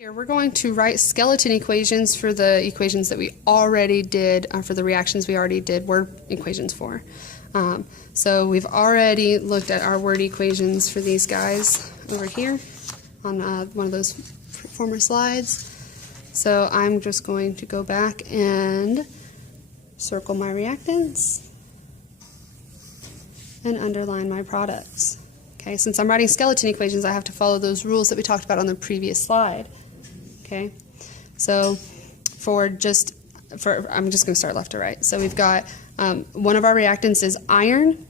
Here we're going to write skeleton equations for the equations that we already did, for the reactions we already did word equations for. So we've already looked at our word equations for these guys over here on one of those former slides. So I'm just going to go back and circle my reactants and underline my products. Okay, since I'm writing skeleton equations, I have to follow those rules that we talked about on the previous slide. Okay, so I'm just going to start left to right. So we've got one of our reactants is iron.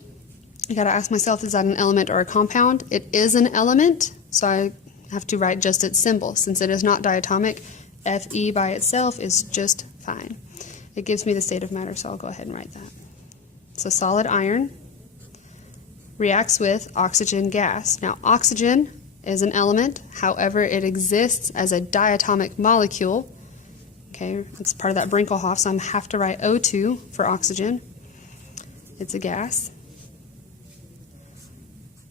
I got to ask myself, is that an element or a compound? It is an element, so I have to write just its symbol. Since it is not diatomic, Fe by itself is just fine. It gives me the state of matter, so I'll go ahead and write that. So solid iron reacts with oxygen gas. Now oxygen is an element, however it exists as a diatomic molecule. Okay, it's part of that Brinkelhoff, so I have to write O2 for oxygen. It's a gas.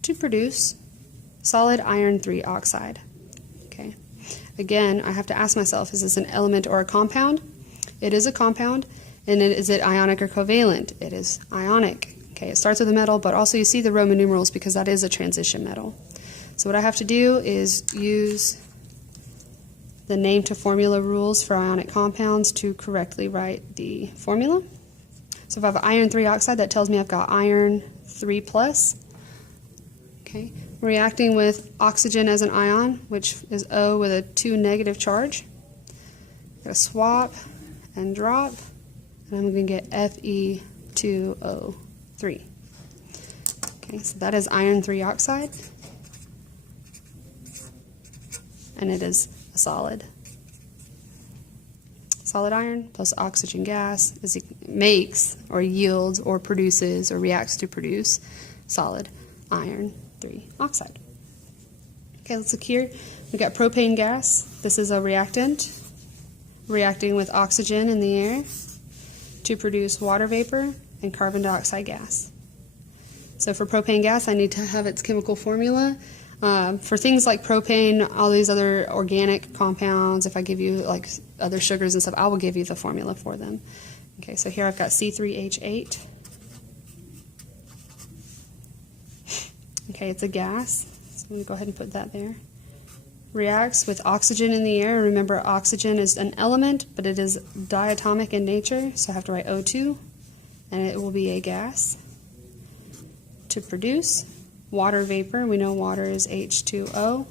To produce solid iron 3 oxide. Okay, again, I have to ask myself, is this an element or a compound? It is a compound. And is it ionic or covalent? It is ionic. Okay, it starts with a metal, but also you see the Roman numerals because that is a transition metal. So what I have to do is use the name to formula rules for ionic compounds to correctly write the formula. So if I have iron 3 oxide, that tells me I've got iron 3 plus. Okay, reacting with oxygen as an ion, which is O with a 2 negative charge. I'm going to swap and drop, and I'm going to get Fe2O3. Okay, so that is iron 3 oxide. And it is a solid. Solid iron plus oxygen gas makes or yields or produces or reacts to produce solid iron 3 oxide. Okay, let's look here. We've got propane gas. This is a reactant reacting with oxygen in the air to produce water vapor and carbon dioxide gas. So for propane gas, I need to have its chemical formula. For things like propane, all these other organic compounds, if I give you like other sugars and stuff, I will give you the formula for them. Okay, so here I've got C3H8. Okay, it's a gas, so I'm going to go ahead and put that there. Reacts with oxygen in the air. Remember, oxygen is an element, but it is diatomic in nature, so I have to write O2, and it will be a gas. To produce water vapor, we know water is H2O.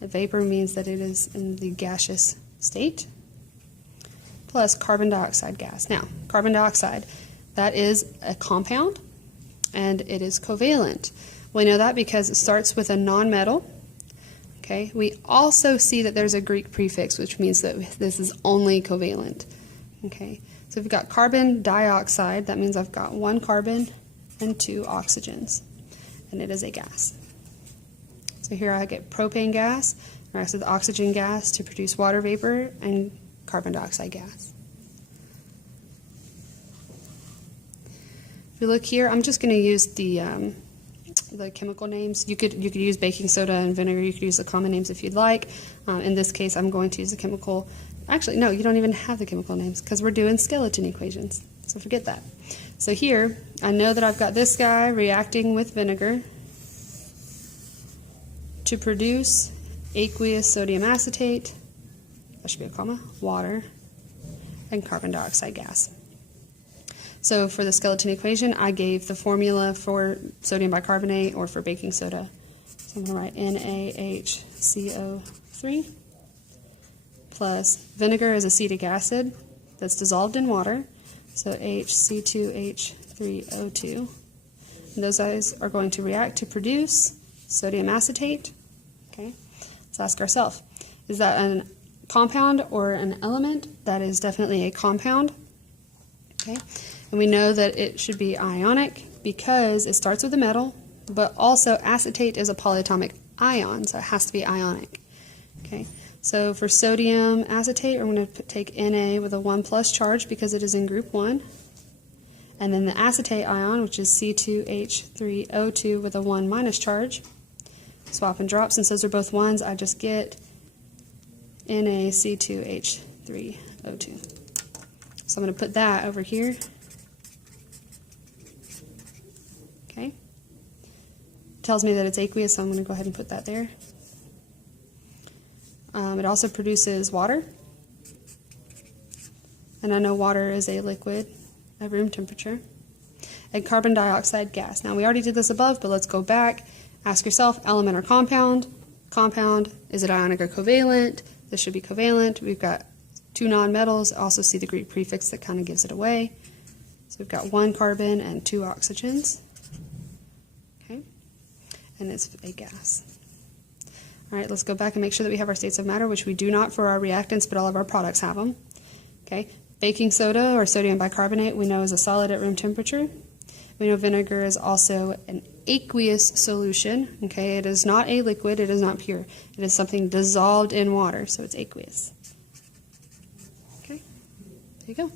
The vapor means that it is in the gaseous state, plus carbon dioxide gas. Now, carbon dioxide, that is a compound, and it is covalent. We know that because it starts with a nonmetal. Okay, we also see that there's a Greek prefix, which means that this is only covalent. Okay, so we've got carbon dioxide, that means I've got 1 carbon and 2 oxygens. And it is a gas. So here I get propane gas, reacts with oxygen gas to produce water vapor and carbon dioxide gas. If you look here, I'm just going to use the chemical names. You could use baking soda and vinegar. You could use the common names if you'd like. In this case, I'm going to use the chemical. Actually, no, you don't even have the chemical names because we're doing skeleton equations. So forget that. So here, I know that I've got this guy reacting with vinegar to produce aqueous sodium acetate, that should be a comma, water, and carbon dioxide gas. So for the skeleton equation, I gave the formula for sodium bicarbonate or for baking soda. So I'm going to write NaHCO3 plus vinegar is acetic acid that's dissolved in water. So HC2H3O2. And those guys are going to react to produce sodium acetate. Okay, let's ask ourselves, is that a compound or an element? That is definitely a compound. Okay, and we know that it should be ionic because it starts with a metal, but also acetate is a polyatomic ion, so it has to be ionic. Okay. So for sodium acetate, I'm going to take Na with a 1 plus charge because it is in group 1. And then the acetate ion, which is C2H3O2 with a 1 minus charge. Swap and drop. Since those are both 1s, I just get NaC2H3O2. So I'm going to put that over here. Okay. Tells me that it's aqueous, so I'm going to go ahead and put that there. It also produces water. And I know water is a liquid at room temperature. And carbon dioxide gas. Now we already did this above, but let's go back. Ask yourself, element or compound? Compound, is it ionic or covalent? This should be covalent. We've got 2 nonmetals. Also see the Greek prefix that kind of gives it away. So we've got 1 carbon and 2 oxygens. Okay, and it's a gas. All right, let's go back and make sure that we have our states of matter, which we do not for our reactants, but all of our products have them. Okay, baking soda or sodium bicarbonate we know is a solid at room temperature. We know vinegar is also an aqueous solution. Okay, it is not a liquid, it is not pure. It is something dissolved in water, so it's aqueous. Okay, there you go.